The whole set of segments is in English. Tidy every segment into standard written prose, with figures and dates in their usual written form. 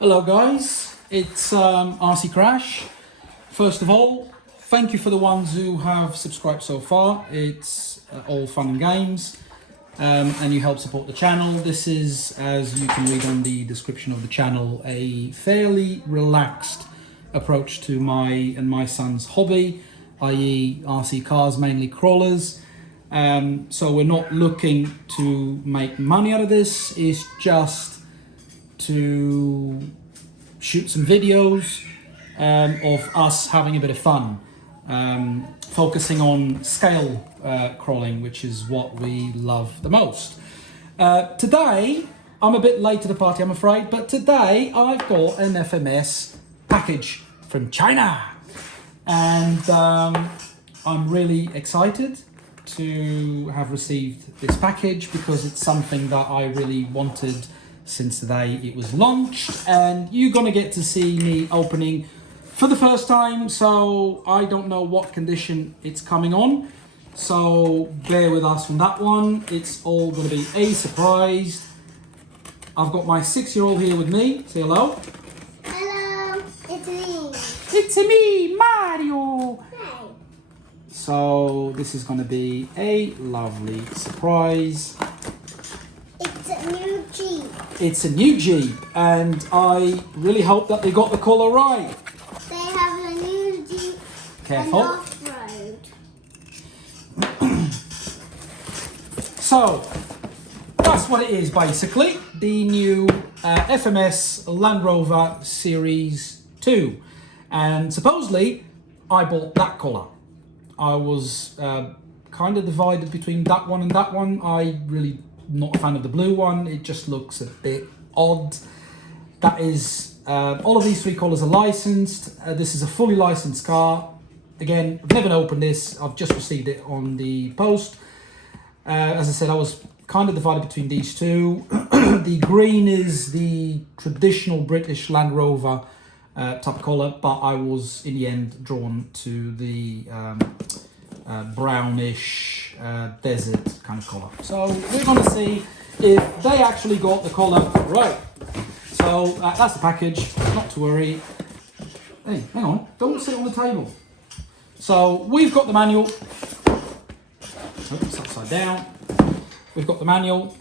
Hello guys, it's RC Crash. First of all, thank you for the ones who have subscribed so far. It's all fun and games, and you help support the channel. This is, as you can read on the description of the channel, a fairly relaxed approach to my son's hobby, i.e. RC cars, mainly crawlers. So we're not looking to make money out of this. It's just to shoot some videos of us having a bit of fun, focusing on scale crawling, which is what we love the most. Today, I'm a bit late to the party, I'm afraid, but today I've got an FMS package from China, and I'm really excited to have received this package because it's something that I really wanted since the day it was launched, and you're gonna get to see me opening for the first time, so I don't know what condition it's coming on, so bear with us on that one. It's all gonna be a surprise. I've got my 6-year-old here with me. Say hello. Hello, it's me. It's me, Mario. Hey. So this is gonna be a lovely surprise. It's a new Jeep. It's a new Jeep, and I really hope that they got the colour right. They have a new Jeep. Careful. And off-road. So that's what it is basically. The new FMS Land Rover Series 2. And supposedly I bought that colour. I was kind of divided between that one and that one. I really not a fan of the blue one. It just looks a bit odd. That is, all of these three colours are licensed. This is a fully licensed car. Again, I've never opened this. I've just received it on the post. As I said, I was kind of divided between these two. The green is the traditional British Land Rover type of colour, but I was in the end drawn to the brownish desert kind of colour. So we're going to see if they actually got the colour right. So that's the package, not to worry. Hey, hang on, don't sit on the table. So we've got the manual. Oh, it's upside down. We've got the manual.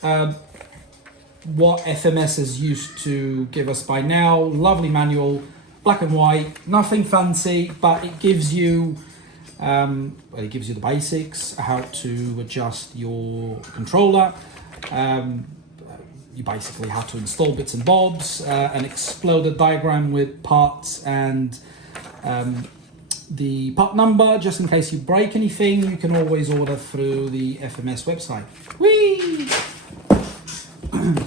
What FMS is used to give us by now. Lovely manual, black and white, nothing fancy, but it gives you it gives you the basics, how to adjust your controller. You basically have to install bits and bobs, an exploded diagram with parts and the part number, just in case you break anything. You can always order through the FMS website. Whee!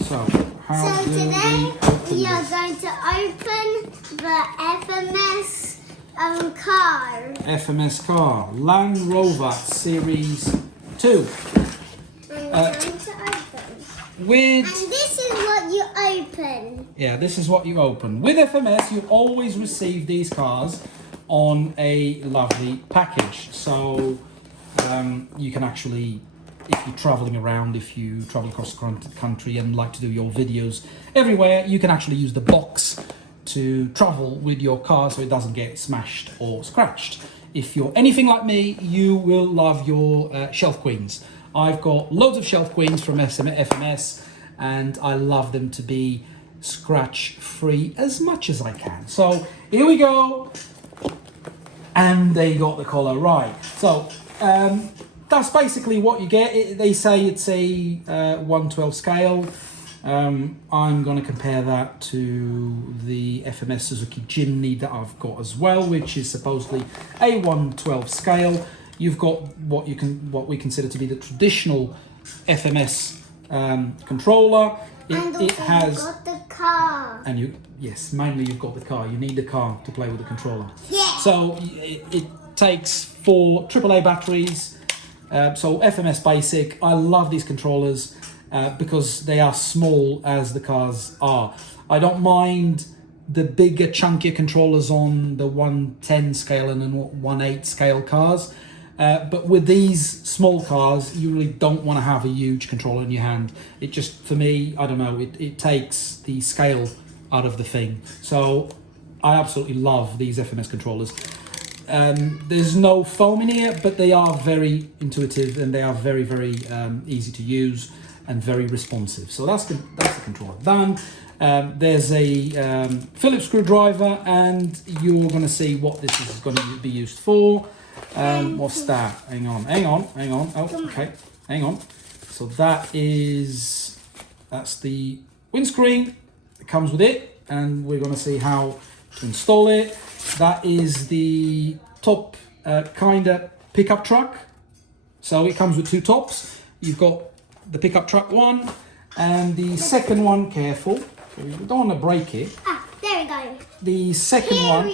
So, how do today we open we are this? going to open the FMS car. FMS car, Land Rover Series 2. I'm going to open. With... And this is what you open. Yeah, this is what you open. With FMS, you always receive these cars on a lovely package. So you can actually, if you're traveling around, if you travel across the country and like to do your videos everywhere, you can actually use the box to travel with your car so it doesn't get smashed or scratched. If you're anything like me, you will love your shelf queens. I've got loads of shelf queens from FMS, and I love them to be scratch free as much as I can. So here we go, and they got the colour right. So that's basically what you get. They say it's a 1/12 scale. I'm going to compare that to the FMS Suzuki Jimny that I've got as well, which is supposedly a 1/12 scale. You've got what we consider to be the traditional FMS controller. It has. You've got the car. And yes, mainly you've got the car. You need the car to play with the controller. Yeah. So it takes 4 AAA batteries. So FMS basic. I love these controllers because they are small as the cars are. I don't mind the bigger, chunkier controllers on the 110 scale and the 1/8 scale cars. But with these small cars, you really don't want to have a huge controller in your hand. It just, for me, I don't know, it takes the scale out of the thing. So I absolutely love these FMS controllers. There's no foam in here, but they are very intuitive and they are very, very easy to use and very responsive. So that's the controller done. There's a Phillips screwdriver, and you're going to see what this is going to be used for. What's that? Hang on. Oh, okay. Hang on. So that's the windscreen. It comes with it, and we're going to see how to install it. That is the top kind of pickup truck. So it comes with two tops. You've got the pickup truck one, and the second one, careful, we don't want to break it. Ah, there we go. The second one.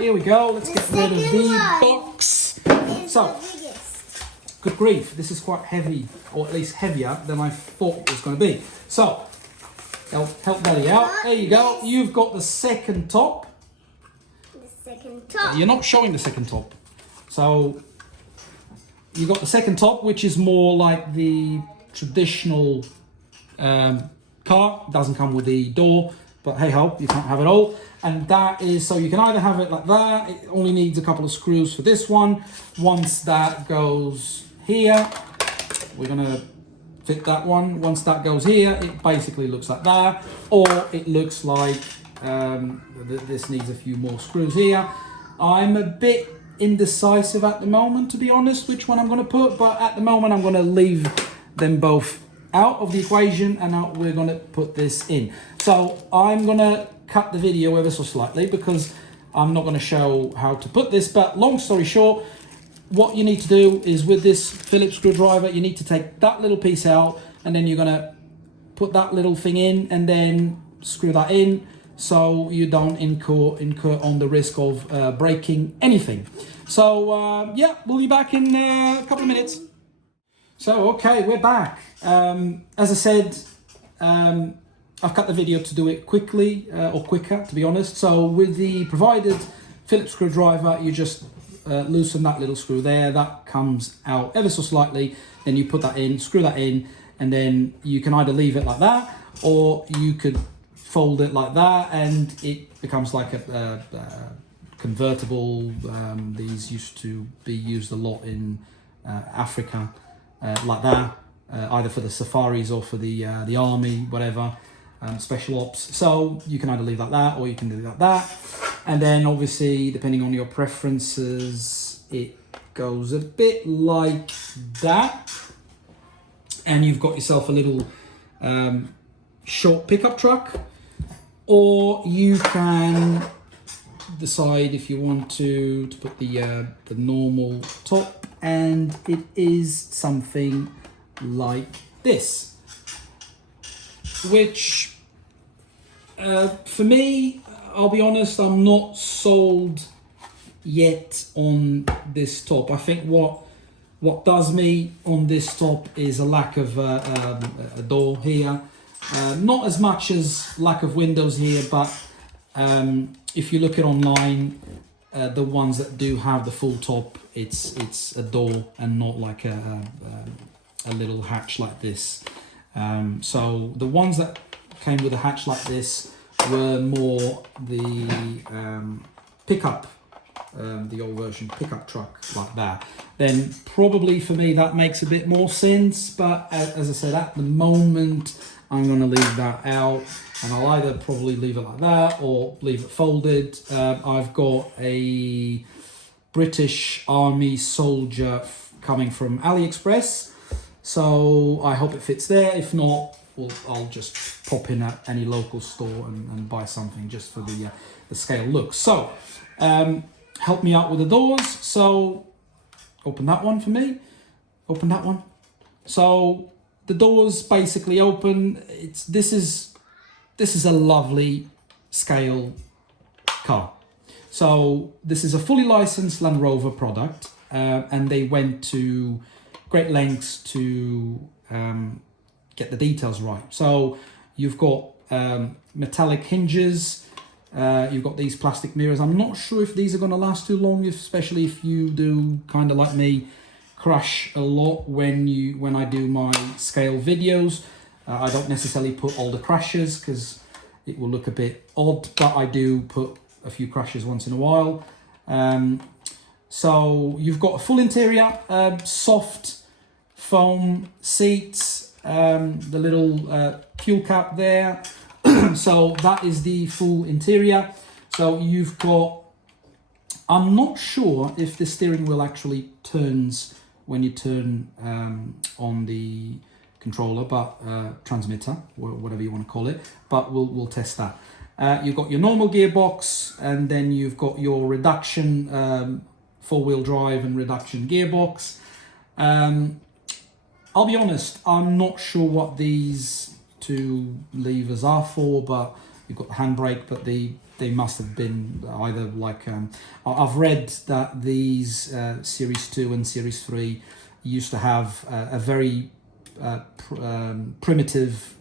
Here we go. Let's get rid of the box. So, the biggest. good grief, this is quite heavy, or at least heavier than I thought it was going to be. So, help Daddy out. There you go. You've got the second top. The second top. You're not showing the second top. So, you've got the second top, which is more like the traditional car. Doesn't come with the door, but hey ho, you can't have it all. And that is, so you can either have it like that. It only needs a couple of screws for this one. Once that goes here, we're gonna fit that one. Once that goes here, it basically looks like that, or it looks like this needs a few more screws here. I'm a bit indecisive at the moment, to be honest, which one I'm going to put, but at the moment I'm going to leave them both out of the equation, and now we're going to put this in. So I'm going to cut the video ever so slightly because I'm not going to show how to put this, but long story short, what you need to do is with this Phillips screwdriver, you need to take that little piece out, and then you're going to put that little thing in and then screw that in, so you don't incur on the risk of breaking anything. So yeah, we'll be back in a couple of minutes. So okay, we're back. As I said, I've cut the video to do it quickly, or quicker to be honest. So with the provided Phillips screwdriver, you just loosen that little screw there, that comes out ever so slightly, then you put that in, screw that in, and then you can either leave it like that, or you could fold it like that, and it becomes like a convertible. These used to be used a lot in Africa, like that, either for the safaris or for the army, whatever, special ops. So you can either leave like that, or you can do like that, and then obviously depending on your preferences, it goes a bit like that, and you've got yourself a little short pickup truck. Or you can decide if you want to put the normal top, and it is something like this. Which, for me, I'll be honest, I'm not sold yet on this top. I think what does me on this top is a lack of a door here. Not as much as lack of windows here, but if you look at online, the ones that do have the full top, it's a door and not like a little hatch like this. So the ones that came with a hatch like this were more the pickup, the old version pickup truck like that. Then probably for me that makes a bit more sense, but as I said, at the moment I'm going to leave that out, and I'll either probably leave it like that or leave it folded. I've got a British Army soldier coming from AliExpress, so I hope it fits there. If not, well, I'll just pop in at any local store and buy something just for the scale look. So help me out with the doors. So open that one for me. Open that one. So the doors basically open. This is a lovely scale car. So this is a fully licensed Land Rover product, and they went to great lengths to get the details right. So you've got metallic hinges, you've got these plastic mirrors. I'm not sure if these are going to last too long, especially if you do kind of like me, crash a lot when I do my scale videos. I don't necessarily put all the crashes because it will look a bit odd, but I do put a few crashes once in a while. So you've got a full interior, soft foam seats, the little fuel cap there. So that is the full interior. So you've got, I'm not sure if the steering wheel actually turns when you turn on the controller, but transmitter, or whatever you want to call it, but we'll test that. You've got your normal gearbox, and then you've got your reduction four-wheel drive and reduction gearbox. I'll be honest, I'm not sure what these two levers are for, but you've got the handbrake, but they must have been either like, I've read that these Series 2 and Series 3 used to have a very primitive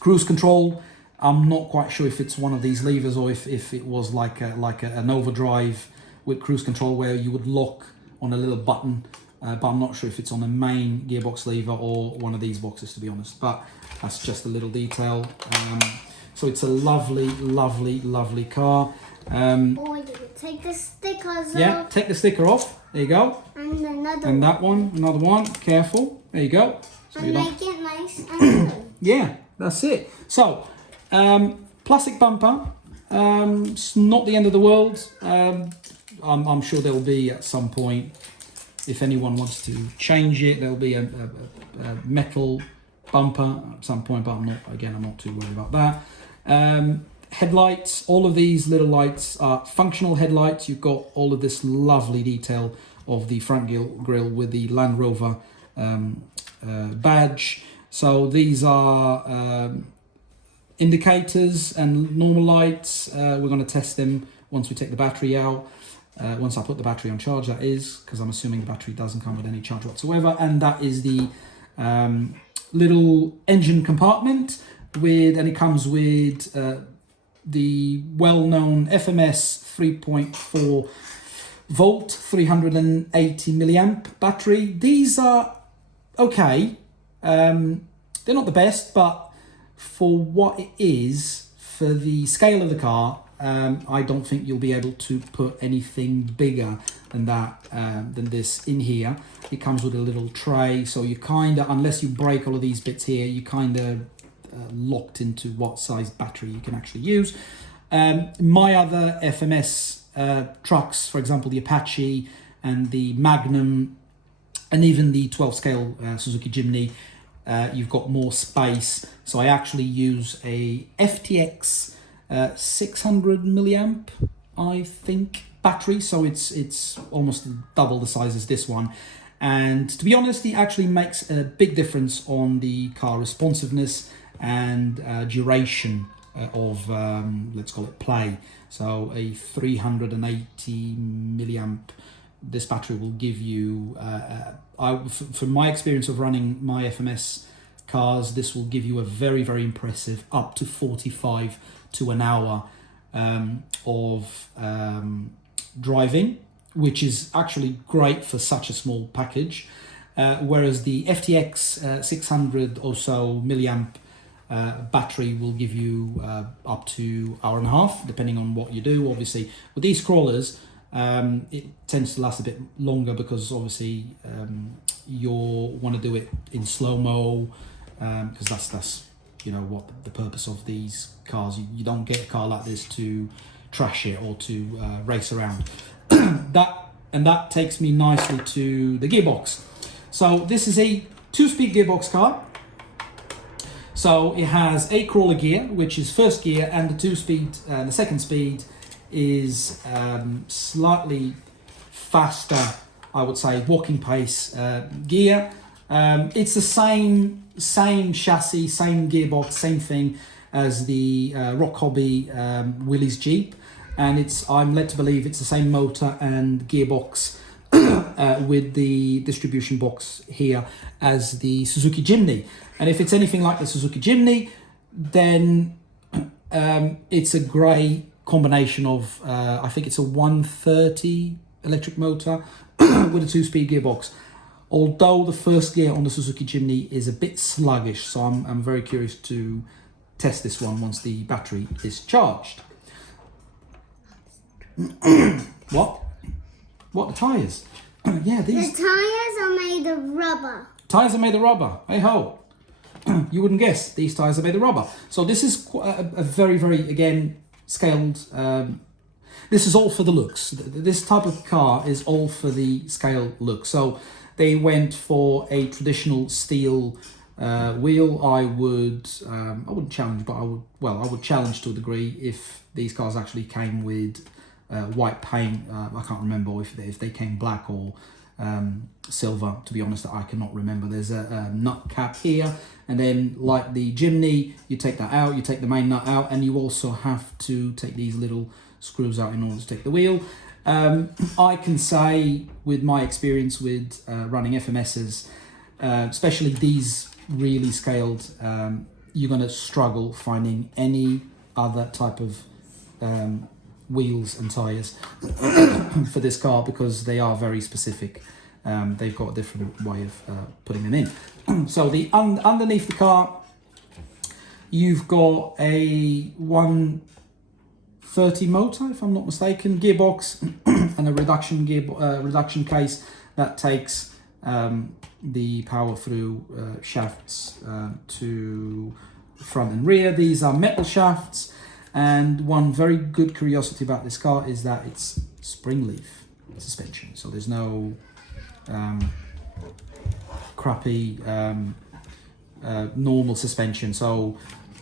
cruise control. I'm not quite sure if it's one of these levers or if it was like an overdrive with cruise control where you would lock on a little button, but I'm not sure if it's on the main gearbox lever or one of these boxes, to be honest, but that's just a little detail. So it's a lovely, lovely, lovely car. Or you could take the stickers Yeah, off. take the sticker off. There you go. And another And that one, another one. Careful. There you go. So and you don't. make it nice and blue. Yeah, that's it. So, plastic bumper. It's not the end of the world. I'm sure there'll be at some point, if anyone wants to change it, there'll be a metal bumper at some point, but I'm not too worried about that. Headlights, all of these little lights are functional headlights. You've got all of this lovely detail of the front grille with the Land Rover badge. So these are indicators and normal lights. We're going to test them once we take the battery out. Once I put the battery on charge, that is, because I'm assuming the battery doesn't come with any charge whatsoever. And that is the little engine compartment and it comes with the well-known FMS 3.4 volt 380 milliamp battery. These are okay. They're not the best, but for what it is, for the scale of the car, I don't think you'll be able to put anything bigger than that, than this in here. It comes with a little tray, so you kind of, unless you break all of these bits here, you kind of locked into what size battery you can actually use. My other FMS trucks, for example, the Apache and the Magnum, and even the 12 scale Suzuki Jimny, you've got more space. So I actually use a FTX 600 milliamp, I think, battery. So it's almost double the size as this one. And to be honest, it actually makes a big difference on the car responsiveness and duration of, let's call it play. So a 380 milliamp, this battery will give you, from my experience of running my FMS cars, this will give you a very, very impressive up to 45 to an hour of driving, which is actually great for such a small package. Whereas the FTX 600 or so milliamp battery will give you up to hour and a half, depending on what you do. Obviously, with these crawlers, it tends to last a bit longer because obviously you want to do it in slow-mo, because that's you know what the purpose of these cars. You don't get a car like this to trash it or to race around. That takes me nicely to the gearbox. So this is a 2-speed gearbox car. So it has a crawler gear, which is first gear, and the 2-speed, the second speed is slightly faster, I would say, walking pace gear. It's the same chassis, same gearbox, same thing as the Rock Hobby Willys Jeep, and I'm led to believe it's the same motor and gearbox with the distribution box here as the Suzuki Jimny. And if it's anything like the Suzuki Jimny, then it's a great combination of, I think it's a 130 electric motor with a 2-speed gearbox. although the first gear on the Suzuki Jimny is a bit sluggish, so I'm very curious to test this one once the battery is charged. What? What, the tyres? Yeah, these... The tyres are made of rubber. Tyres are made of rubber. Hey ho. You wouldn't guess these tyres are made of rubber. So this is a very, very, again, scaled... this is all for the looks. This type of car is all for the scale look. So they went for a traditional steel wheel. I wouldn't challenge, but I would challenge to a degree if these cars actually came with white paint. I can't remember if they came black or silver. To be honest, I cannot remember. There's a nut cap here, and then like the Jimny, you take that out, you take the main nut out, and you also have to take these little screws out in order to take the wheel. I can say with my experience with running FMSs, especially these really scaled, you're going to struggle finding any other type of wheels and tyres for this car because they are very specific. They've got a different way of putting them in. So the underneath the car, you've got a 130 motor, if I'm not mistaken, gearbox, and a reduction case that takes the power through shafts to front and rear. These are metal shafts, and one very good curiosity about this car is that it's spring leaf suspension, so there's no crappy normal suspension. So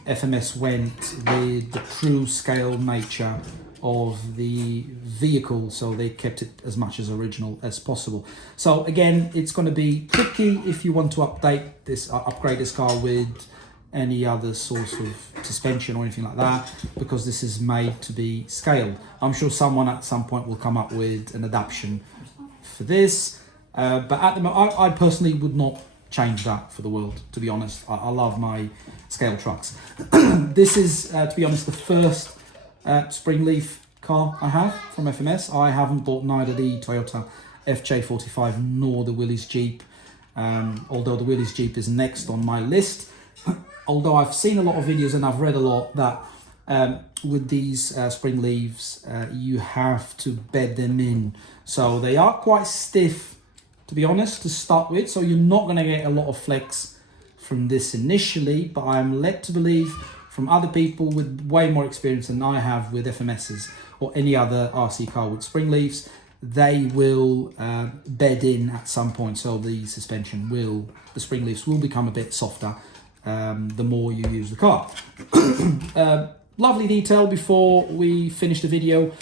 FMS went with the true scale nature of the vehicle, so they kept it as much as original as possible. So again, it's going to be tricky if you want to upgrade this car with any other source of suspension or anything like that, because this is made to be scaled. I'm sure someone at some point will come up with an adaptation for this, but at the moment, I personally would not change that for the world, to be honest. I love my scale trucks. This is, to be honest, the first spring leaf car I have from FMS. I haven't bought neither the Toyota FJ45 nor the Willys Jeep, although the Willys Jeep is next on my list. Although I've seen a lot of videos and I've read a lot that with these spring leaves, you have to bed them in. So they are quite stiff, to be honest, to start with. So you're not going to get a lot of flex from this initially, but I'm led to believe from other people with way more experience than I have with FMSs or any other RC car with spring leaves, they will bed in at some point. So the spring leaves will become a bit softer the more you use the car. Lovely detail before we finish the video.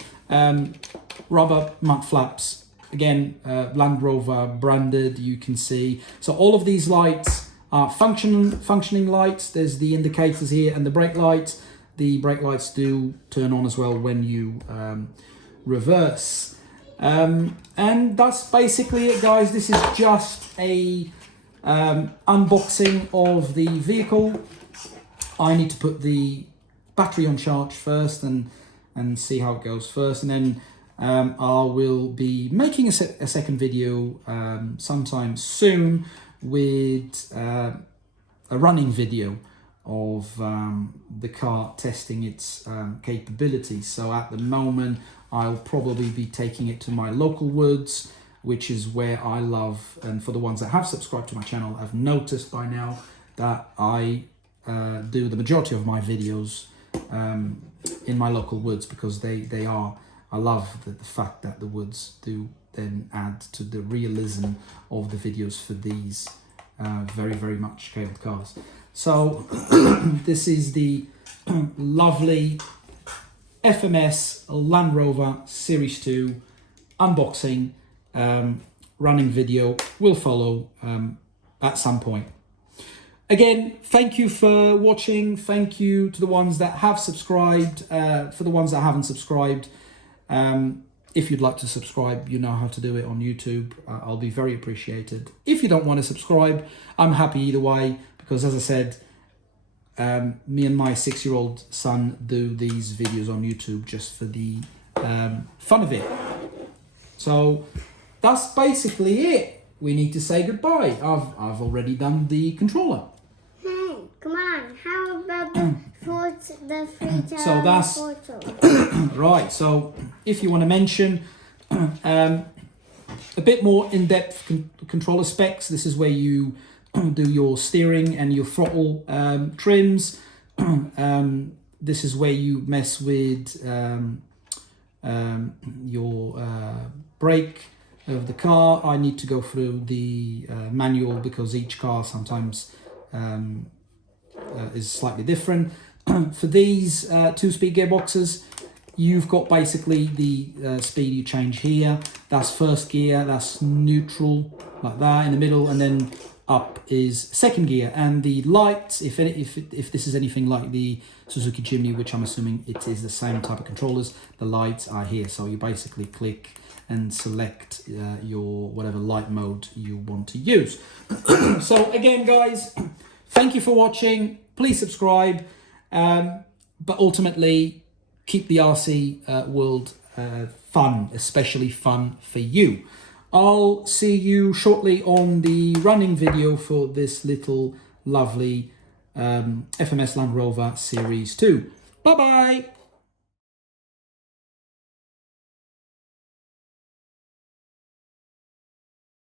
Rubber mud flaps, again, Land Rover branded, you can see. So all of these lights are functioning lights. There's the indicators here and the brake lights. The brake lights do turn on as well when you reverse. And that's basically it, guys. This is just a unboxing of the vehicle. I need to put the battery on charge first and see how it goes first, and then I will be making a second video sometime soon with a running video of the car testing its capabilities. So at the moment I'll probably be taking it to my local woods, which is where I love, and for the ones that have subscribed to my channel, I've noticed by now that I do the majority of my videos in my local woods, because they are, I love the fact that the woods do then add to the realism of the videos for these very, very much scaled cars. So this is the lovely FMS Land Rover Series 2 unboxing. Running video will follow at some point. Again, thank you for watching. Thank you to the ones that have subscribed. For the ones that haven't subscribed, if you'd like to subscribe, you know how to do it on YouTube. I'll be very appreciated. If you don't want to subscribe, I'm happy either way, because as I said, me and my 6-year-old son do these videos on YouTube just for the fun of it. So that's basically it. we need to say goodbye. I've already done the controller. Hey, come on. How about the free So that's photo? right. So if you want to mention a bit more in-depth controller specs, this is where you do your steering and your throttle trims. This is where you mess with your brake of the car. I need to go through the manual because each car sometimes is slightly different. For these 2-speed gearboxes, you've got basically the speed you change here. That's first gear, that's neutral, like that in the middle, and then up is second gear. And the lights, if this is anything like the Suzuki Jimny, which I'm assuming it is the same type of controllers, the lights are here. So you basically click and select your whatever light mode you want to use. So again, guys, thank you for watching. Please subscribe, but ultimately keep the RC world fun, especially fun for you. I'll see you shortly on the running video for this little lovely FMS Land Rover Series 2. Bye-bye!